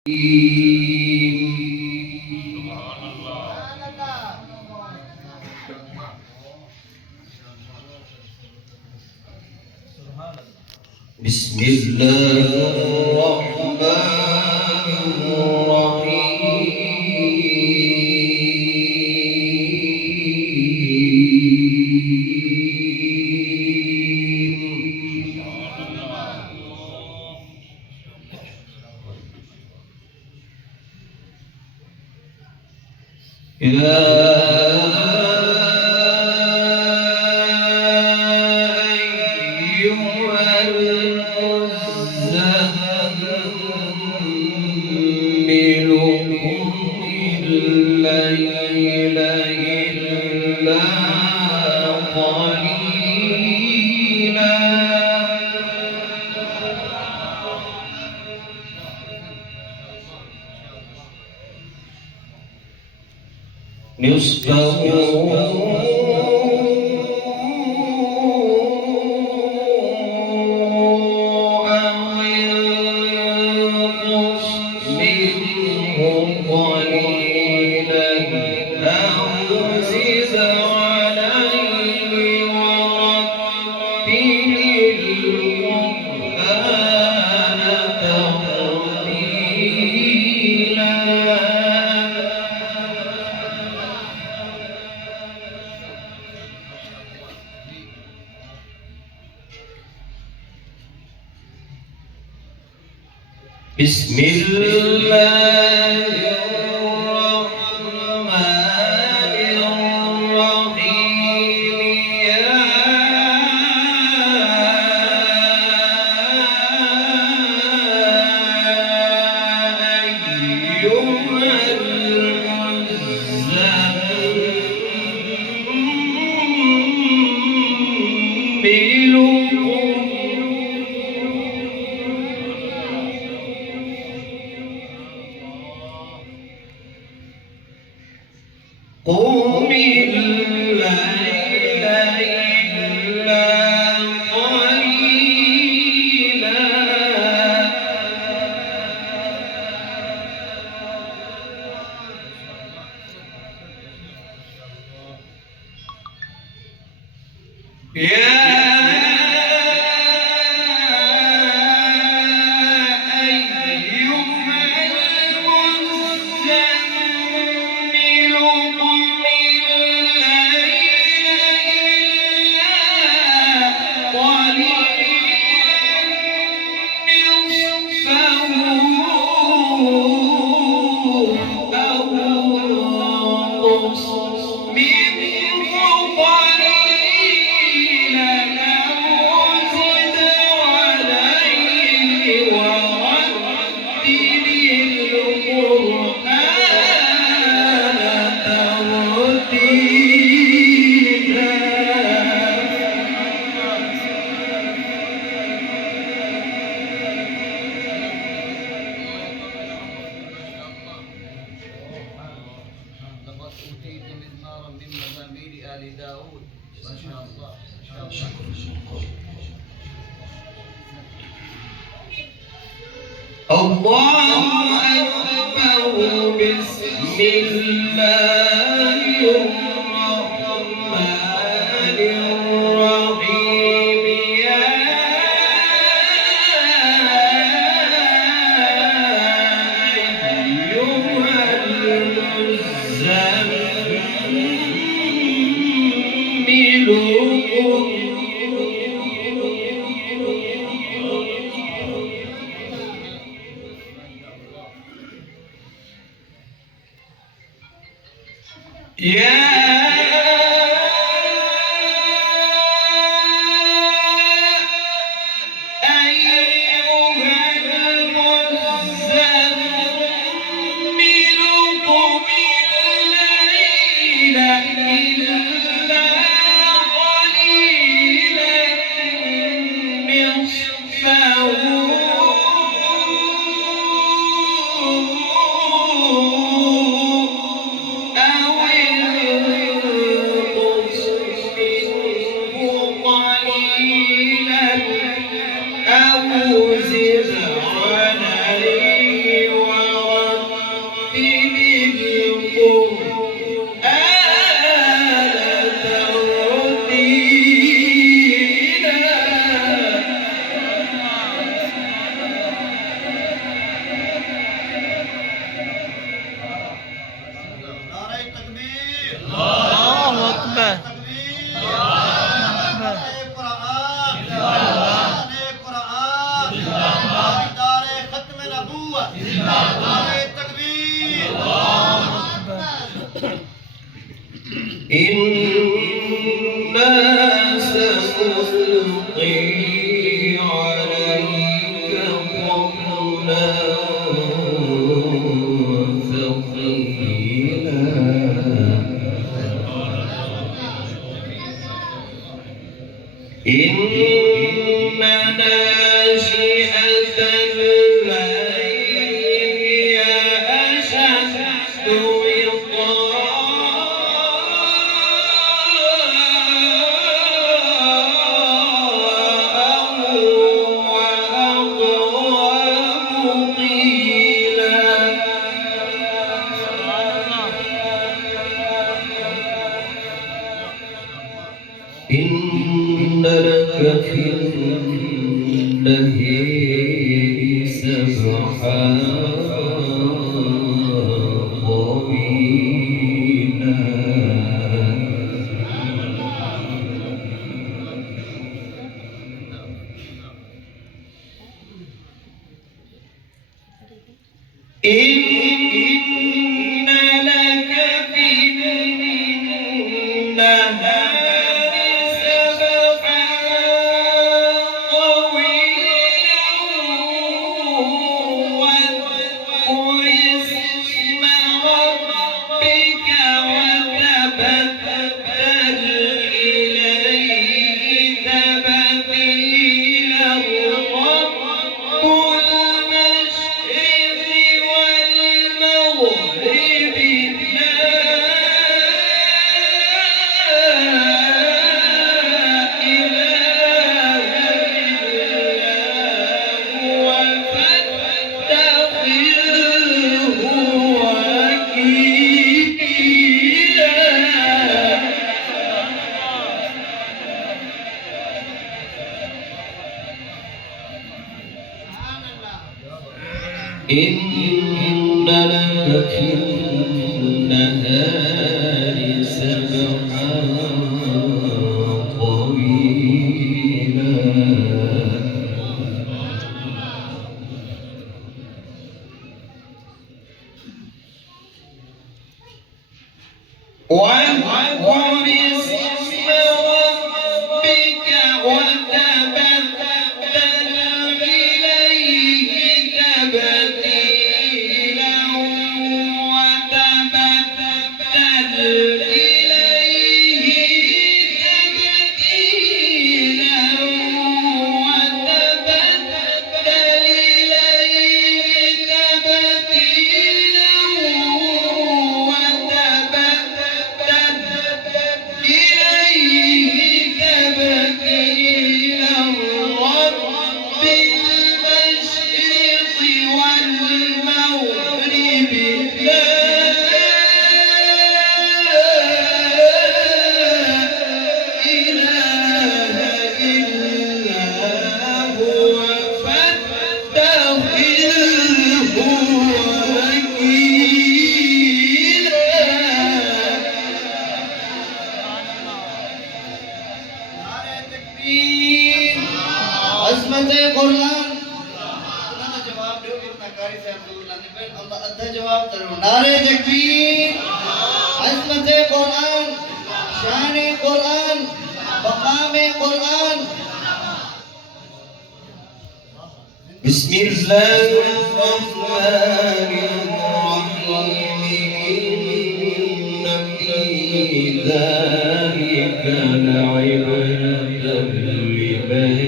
بسم الله الرحمن الرحيم. نصفه أو انقص منه قليلا أو زد عليه ورتل القرآن ترتيلا. بسم الله الرحمن الرحيم. يا أيها قم الليل إلا قليلا الله أكبر. بسم الله الرحمن الرحيم. يا أيها المزمل أو إنا سنلقي عليك قولا ثقيلا إن ناشئة الليل هي أشد إن لك في النهار سبحا طويلا إن لك في النهار إن لك في النهار سبحا طويلا واذكر اسم ربك وتبتل إليه تبتيلا وتبتل إليه تبتيلا وتبتل إليه تبتيلا عظمت قرآن جواب دو کتنا کاری صاحب دور لانے پر اللہ ادھا جواب درو نعرے تکبیر عظمت قرآن شان قرآن مقام قرآن بسم الله الرحمن الرحيم إن في ذلك لعبرة لمن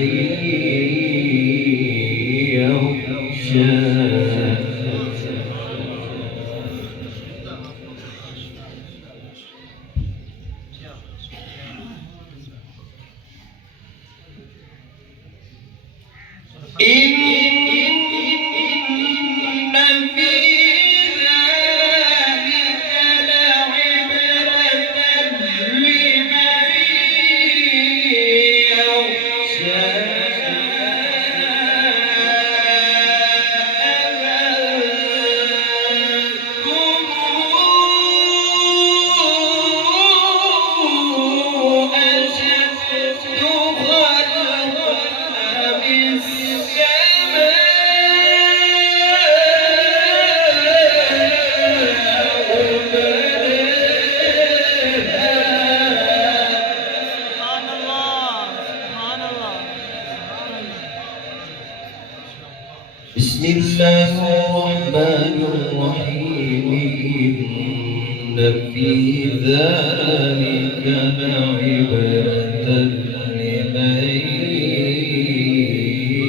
يخشى إن في الرحيم إن في ذلك لعبرة لمن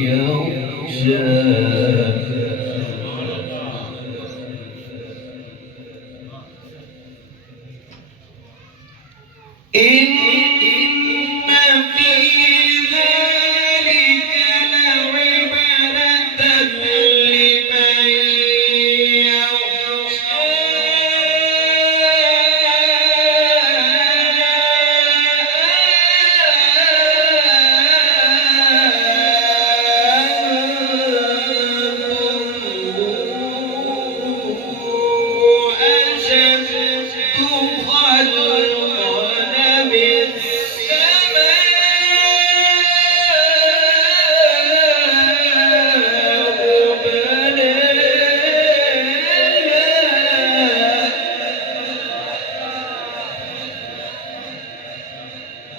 يخشى إن في ذلك لعبرة لمن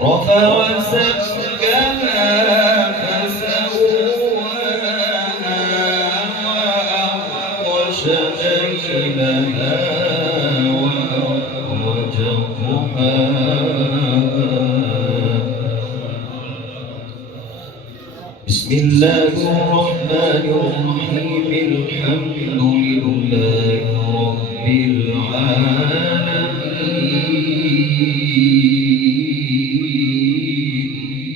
رفع سمكها فسواها وأغطش ليلها وأخرج ضحاها بسم الله الرحمن الرحيم الحمد لله رب العالمين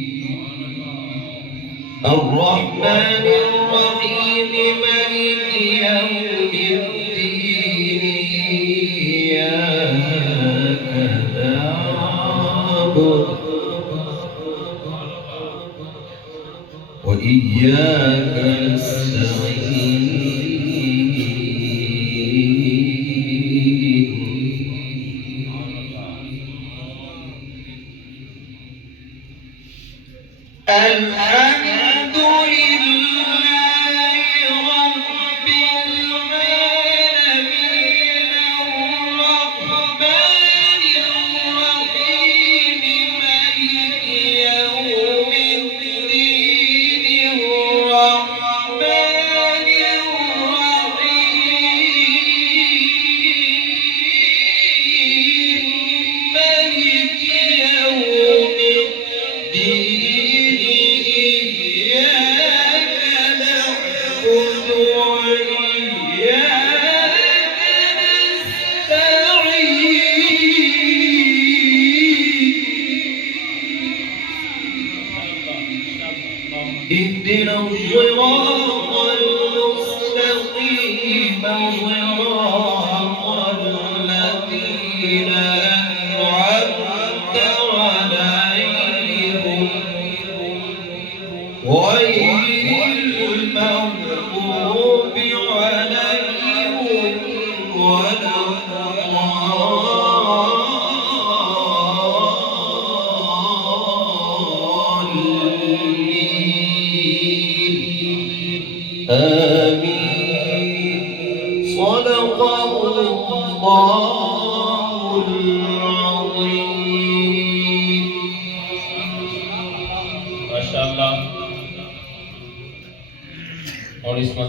الرحمن الرحيم مالك يوم الدين إياك نعبد وإياك نستعين الحمد لله رب العالمين الرحمن الرحيم مالك يوم الدين الرحمن الرحيم مالك يوم الدين اهدنا الصراط المستقيم صراط الذين أنعمت عليهم غير المغضوب عليهم ولا آمين صدق الله العظيم ما شاء الله. और इसमें